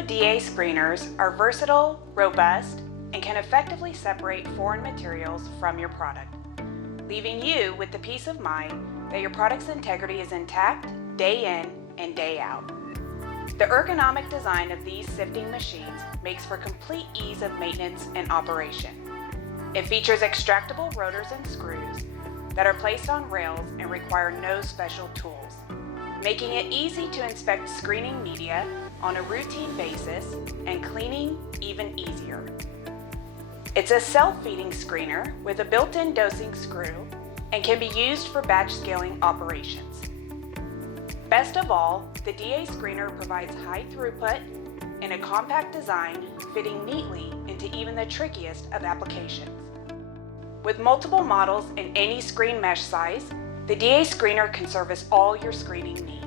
AZO DA screeners are versatile, robust, and can effectively separate foreign materials from your product, leaving you with the peace of mind that your product's integrity is intact day in and day out. The ergonomic design of these sifting machines makes for complete ease of maintenance and operation. It features extractable rotors and screws that are placed on rails and require no special tools, making it easy to inspect screening media on a routine basis and cleaning even easier. It's a self-feeding screener with a built-in dosing screw and can be used for batch scaling operations. Best of all, the DA screener provides high throughput in a compact design, fitting neatly into even the trickiest of applications. With multiple models in any screen mesh size, the DA screener can service all your screening needs.